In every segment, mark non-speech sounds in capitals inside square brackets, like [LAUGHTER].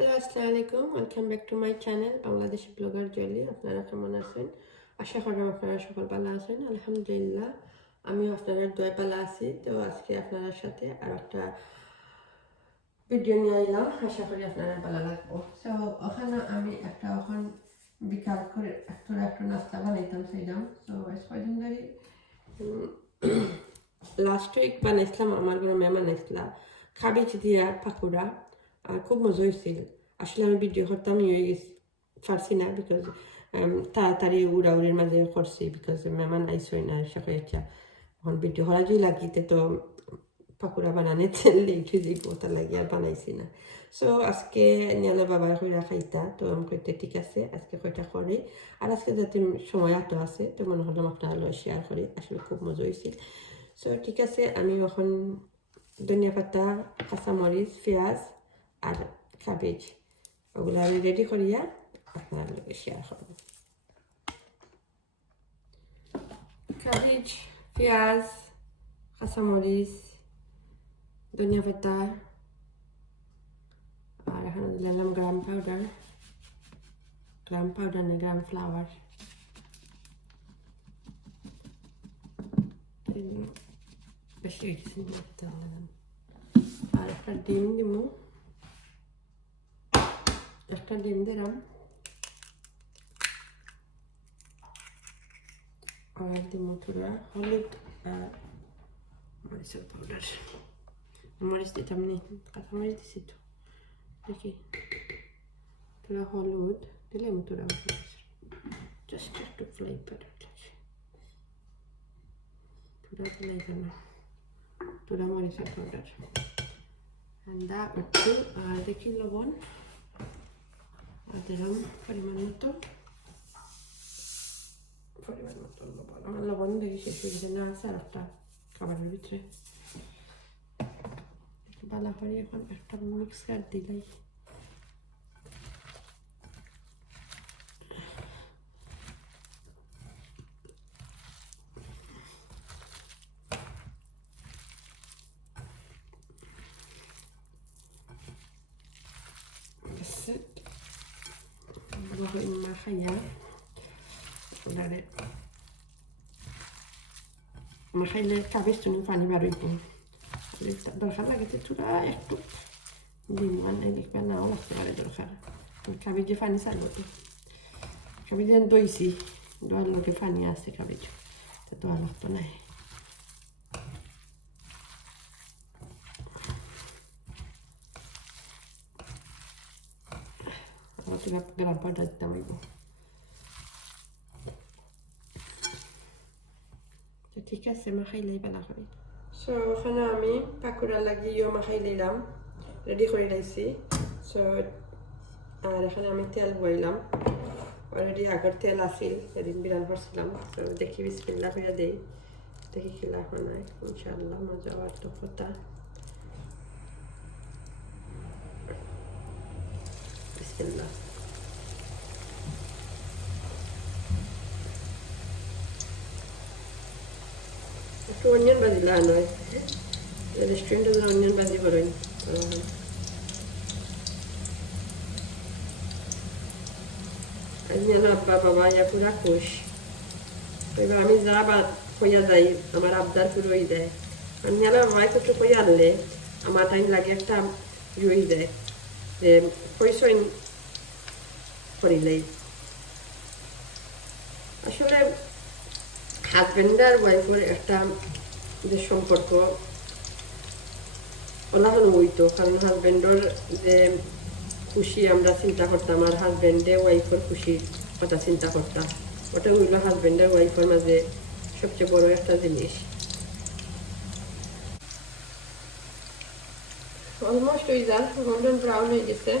Hello, আসসালামু আলাইকুম। Welcome back to my channel Bangladeshi blogger Jolly আপনারা কেমন আছেন? আশা করি আপনারা সকল ভালো আছেন, আলহামদুলিল্লাহ। আমিও আপনারা দয় পালা আছি। তো আজকে আপনার সাথে আর একটা ভিডিও নিয়ে আইলাম আশা করি আপনারা ভালো লাগবো। তো ওখানে আমি একটা ওখান বিকাল করে একটু একটু নাস্তা বানাইতাম সেইলাম তো কয়দিন ধরে লাস্ট উইক [CLEARS THROAT] বানাইছিলাম, আমার ঘরে মেহমান আসলা খাবিজ দিয়া পাকুড়া, আর খুব মজা হয়েছিল। আসলে আমি ভিডিও করতাম ইয়ে পারছি না বিকজ তাড়াতাড়ি উড়াউড়ির মাঝে করছি বিকজ মেহমান আইসই না, সকালে ইচ্ছা এখন ভিডিও যদি লাগিতে তো পাকুড়া বানানে লেট হয়ে যাইব তার লাগি আর বানাইছি না। সো আজকে নিয়ালে বাবার কইরা খাইতা, তো আমি কইতে ঠিক আছে, আজকে কয়টা করি। আর আজকে যাতে সময় এত আছে, তো মনে হলাম আপনার শেয়ার করি, আসলে খুব মজা হয়েছিল সো ঠিক আছে, আমি এখন ধনিয়া পাতা, কাঁচামরিচ, পেঁয়াজ আর কাবেজ ওগুলো আমি রেডি করিয়া আপনার লগে শেয়ার করব কাবেজ পেঁয়াজ কাঁচামরিচ ধনিয়া পাতা আর এখানে দিলাম গ্রাম পাউডার গ্রাম পাউডার নেই গ্রাম ফ্লাওয়ার বেশি হয়ে গেছে দেখতে দিলাম আর একটা ডিম দিব একটা ডিম দিলাম আর দিব থোড়া হলুদ আর মরিচের পাউডার মরিচ দিতাম নি কাঁচা মরিচ দিছি তো দেখি থোড়া হলুদ দিলাম থোড়া জাস্ট একটু ফ্লেভার লাগছে থোড়া দিলাই যেন থোড়া মরিচের পাউডার আন্দা একটু আর দেখি লবণ আর দিলাম পরিমাণ মতো পরিমাণ মতো লবণ আমার লবণ দেখি শেষ হয়ে গেছে না আছে আর একটা খাবারের ভিতরে ভালো করে এখন একটা মিক্স কাট দিলাই بس masaya. Dale. মাখাইলে কাবিজ তুমি পানি বাড়াইব দরকার লাগে চূড়া একটু দিন মানে দেখবে নাও লাগতে পারে দরকার কাবিজে পানি চালব তো কাবিজ দইছি দোয়ার লোকে পানি আছে কাবিজ তো দোয়ার লাগতো নাই আবার তুই গ্রাম পাউডার দিতে পারব ঠিক আছে মাখাইলেই সো ওখানে আমি পাকুড়া লাগিয়েও মাখাই নিলাম রেডি করে লাইছি সো আর এখানে আমি তেল বইলাম অলরেডি আগের তেল আসিল এদিন বিরান করছিলাম তো দেখি বিসমিল্লা করে দেই দেখি খিলা বানাই ইনশাল্লাহ মজা আর তো কথা বিসমিল্লা একটু অনিয়ন বাজিলা নয় রেস্টুরেন্টে যারা অনিয়ন বাজি করেন আজকে আব্বা, বাবা, ইয়া পুরা খুশ। এবার আমি যা বা কইয়া যাই, আমার আবদার পুরোই দেয়। আমি আলো বাবাই তো কইয়া আনলে, আমার টাইম লাগে একটা ইয়ে দেয়। যে কইসইন করিলেই আসলে হাজব্যান্ড আর ওয়াইফের একটা যে সম্পর্ক অনাহন হইতো কারণ হাজব্যান্ডর যে খুশি আমরা চিন্তা করতাম, আর হাজব্যান্ডে ওয়াইফের খুশি কথা চিন্তা করতাম। ওটা হইল হাজব্যান্ড আর ওয়াইফের মাঝে সবচেয়ে বড় একটা জিনিস। অলমোস্ট হয়ে যান গোল্ডেন ব্রাউন হয়ে গেছে।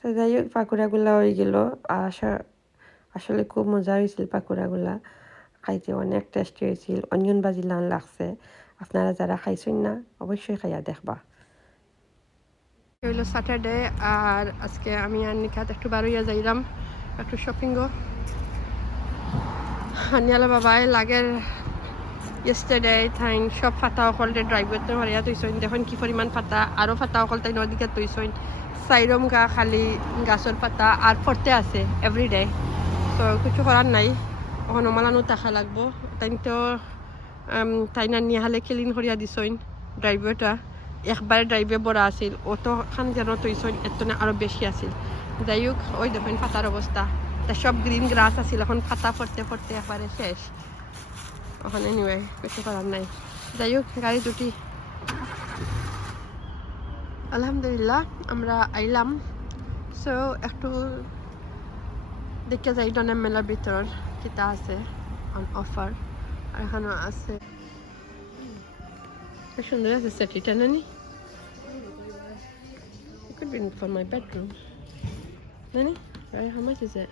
তো যাই হোক পাকুড়াগুলা হয়ে গেল। আশা, আসলে খুব মজা হয়েছিল পাকুড়াগুলা। খাইতে অনেক টেস্টি হয়েছিল। অনিয়ন বাজি লান লাগছে। আপনারা যারা খাইছেন না, অবশ্যই খাইয়া দেখবা। হইল স্যাটারডে আর আজকে আমি আর নিখাত একটু বারোইয়া যাইলাম, একটু শপিংও আনিয়ালা বাবাই লাগের yesterday তাই সব ফাতা অকলতে ড্রাইভারতে হরিয়া তৈছইন দেখুন কি পরিমাণ ফাতা আরও ফাতা অকল তাই নদীকে তৈছইন সাইরম গা খালি গাছর পাতা আর ফরতে আছে এভরিডে তো কিছু করার নাই ওখানে মালানো টাকা লাগবো। তাই তো তাই না নিয়ে হালে ক্লিন করিয়া দিছইন ড্রাইভারটা একবারে ড্রাইভার বড় আছিল, অটো খান যেন তৈছইন এত না আরও বেশি আছিল। যাই হোক ওই দেখেন ফাতার অবস্থা তা সব গ্রিন গ্রাস আছিল, এখন ফাতা পড়তে পড়তে একবারে শেষ। ওখানে নিবে কিছু করার নাই যাই হোক গাড়ি দুটি আলহামদুলিল্লাহ আমরা আইলাম সো একটু দেখে যাই ডনের মেলার ভিতর কিতা আছে অন অফার আর এখানে আছে কি সুন্দর আছে সেটিটা নানি It could be for my bedroom. Nani? Right, how much is it?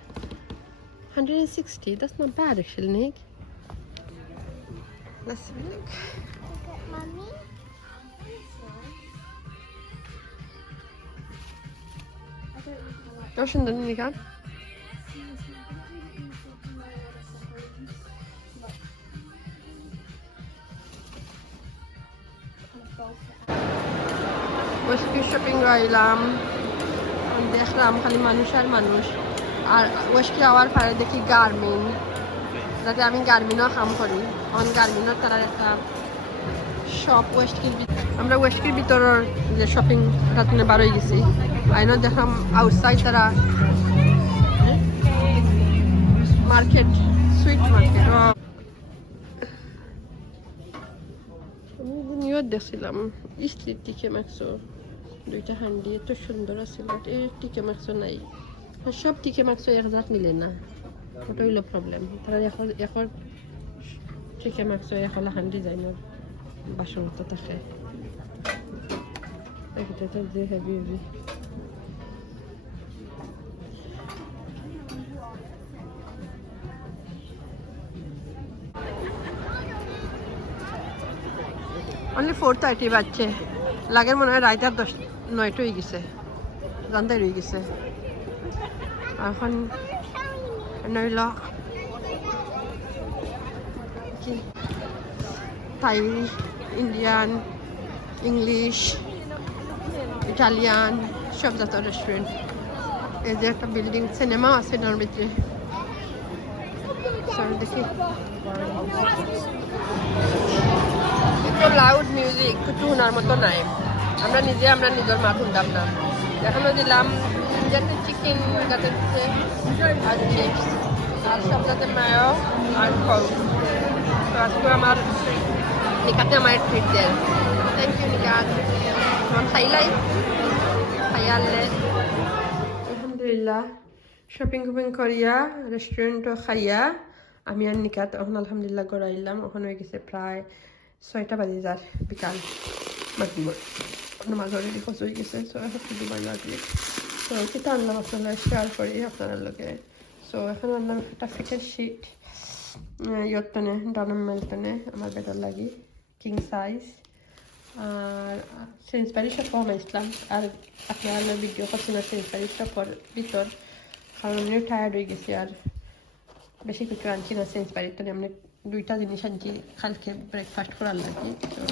160. That's not bad actually, Nick. Let's have a look. Mommy? Ja, সুন্দর নিকা ওয়েস্টকি শপিং আইলাম দেখলাম খালি মানুষ আর মানুষ আর ওয়েস্টকি আওয়ার পরে দেখি গার্মিন যাতে আমি গার্মিনও কাম করি। অন গার্মিনও তারা একটা শপ ওয়েস্টকির আমরা ওয়েস্টকির ভিতরের যে শপিং রাতনে বার হয়ে গেছি। আইনও দেখলাম আউটসাইড তারা মার্কেট সুইট মার্কেট দেখছিলাম স্ত্রীর টিকে মাখছো দুইটা হান্ডি এত সুন্দর আছিল এই টিকে মাখছো নাই সব টিকে মাখছো এক জাত মিলে না। ওটা হইল প্রবলেম তারা এখন এখন টিকে মাখছো এখন হান্ডি যায় না বাসনত থাকে। এটা তো যে heavy heavy only four thirty বাজছে। লাগের মনে হয় রাইতার দশ, নয়টা হয়ে গেছে। জানতাই রয়ে গেছে। এখন নইল কি থাই ইন্ডিয়ান ইংলিশ ইটালিয়ান সব জাতের রেস্টুরেন্ট এই যে একটা বিল্ডিং সিনেমা আছে তার ভিতরে দেখি। এত লাউড মিউজিক কিছু শোনার মতো নাই। আমরা নিজে, আমরা নিজের মা শুনতাম না। এখনও দিলাম যাতে চিকেন যাতে আর চিপস আর সব যাতে মায়ও আর কল তো আজকে আমার নিকাতে আমার ট্রিট দেয় থ্যাংক ইউ নিকাত আমার খাইলাই খাইয়ালে আলহামদুলিল্লাহ। শপিং ফপিং করিয়া রেস্টুরেন্টও খাইয়া, আমি আর নিকাত এখন আলহামদুলিল্লাহ গড়াইলাম ওখানে হয়ে গেছে প্রায় ছয়টা বাজে যার বিকাল এখন আমার ঘরে রিপোজ হয়ে গেছে সো এখন শুধু বাই মাগরিব তো সেটা আনলাম আপনারা শেয়ার করি আপনারা লোকে সো এখন আনলাম একটা ফিটের শিট ইয়তনে ডনম মেলটনে আমার বেটার লাগি কিং সাইজ আর সেন্সবারি শপ কম ইসলাম আর আপনারা ভিডিও করছেন না সেন্সবারি শপর ভিতর কারণ আমিও টায়ার্ড হয়ে গেছি আর বেশি কিছু আনছি না সেন্সবারি তো এমনি দুইটা জিনিস আনছি কালকে ব্রেকফাস্ট করার লাগে তো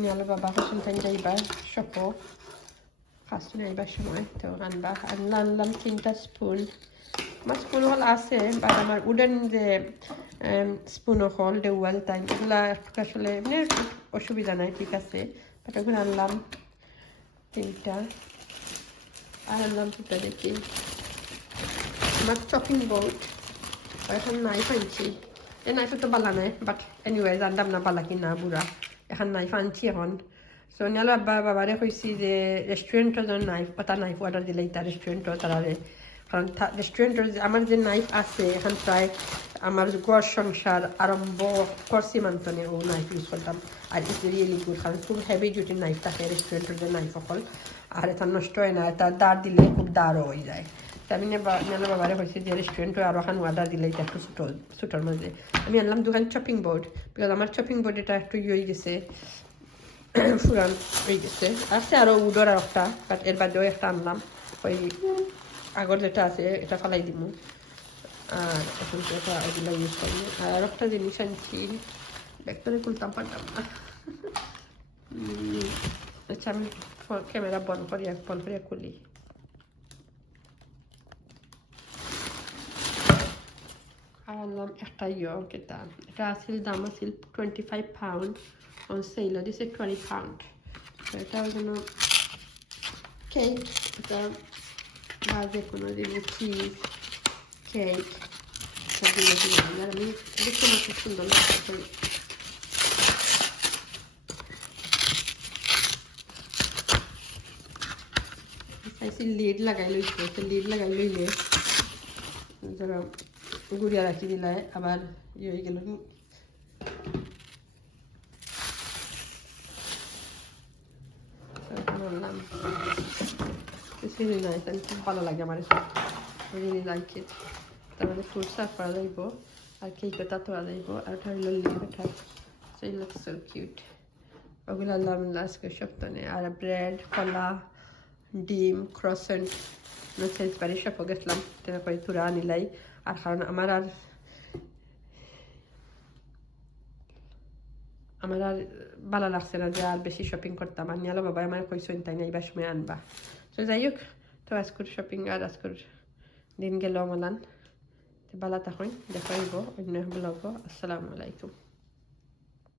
নিয়ালো বাবা হোসেন টাইম যাইবার শপও ফার্স্ট যাইবার সময় তো আনবা আনলা আনলাম তিনটা স্পুন স্পুন হল আছে বাট আমার উডেন যে স্পুন হল দেওয়াল টাইম এগুলা আসলে অসুবিধা নাই ঠিক আছে বাট ওগুলো আনলাম তিনটা আর আনলাম দুটা দেখি আমার চপিং বোর্ড এখন নাইফ আনছি এই নাইফে তো বালা নাই বাট এনিওয়ে জানতাম না বালা কি না বুড়া এখন নাইফ আনছি এখন সো নিয়ালো আব্বা বাবারে কইছি যে রেস্টুরেন্টর যেন নাইফ ওটা নাইফ অর্ডার দিলে তার রেস্টুরেন্টর তারারে কারণ রেস্টুরেন্টের আমার যে নাইফ আছে এখন প্রায় আমার গড় সংসার আরম্ভ করছি মান্তনে ও নাইফ ইউজ করতাম আর ইটস রিয়েলি গুড কারণ খুব হেভি ডিউটি নাইফ থাকে রেস্টুরেন্টের যে নাইফ অকল আর এটা নষ্ট হয় না এটা দাঁড় দিলে খুব দাঁড়ও হয়ে যায় আমি নেলা বাবারে হয়েছে যে রেস্টুরেন্টে আরও এখন অর্ডার দিলে এটা একটু ছোটো ছোটোর মাঝে আমি আনলাম দোকান চপিং বোর্ড বিকজ আমার চপিং বোর্ড এটা একটু ইয়ে হয়ে গেছে ফুরান হয়ে গেছে আছে আরও উডোর একটা বাট এর বাদেও একটা আনলাম ওই আগর যেটা আছে এটা ফালাই দিব আর এখন তো এটা এগুলো ইউজ করি আর একটা জিনিস আনছি ব্যাগ করে খুলতাম পারতাম না আচ্ছা আমি ক্যামেরা বন্ধ করি এক বন্ধ করে খুলি। আনলাম একটা ইয়ে কেতা। এটা আছিল দাম আছিল twenty five pound on sale দিছে টোয়েন্টি পাউন্ড এটা জন্য কেক এটা বা যে কোনো দিব চিজ কেক সবগুলো দিলাম আর আমি দেখতে আমার খুব সুন্দর লাগছে চাইছি লিড লাগাই লৈছো লিড লাগাই লইলে যারা গুড়িয়া রাখি দিলাই আবার ইয়ে হয়ে গেল বললাম ভালো লাগে আমার রিলি তার ডিম ক্রসেন্ট সেন্স বাড়ি গেছিলাম। তেনা করে তুরা আনিলাই। আর কারণ আমার আর আমার আর ভালো লাগছে না যে আর বেশি শপিং করতাম। আর নিয়ালো বাবা আমার কইসইন তাই না এইবার সময় আনবা। তো যাই হোক তো আজকের শপিং আর আজকের দিন গেল আমালান বালা থাকুন দেখা হইব অন্য ব্লগ আসসালামু আলাইকুম।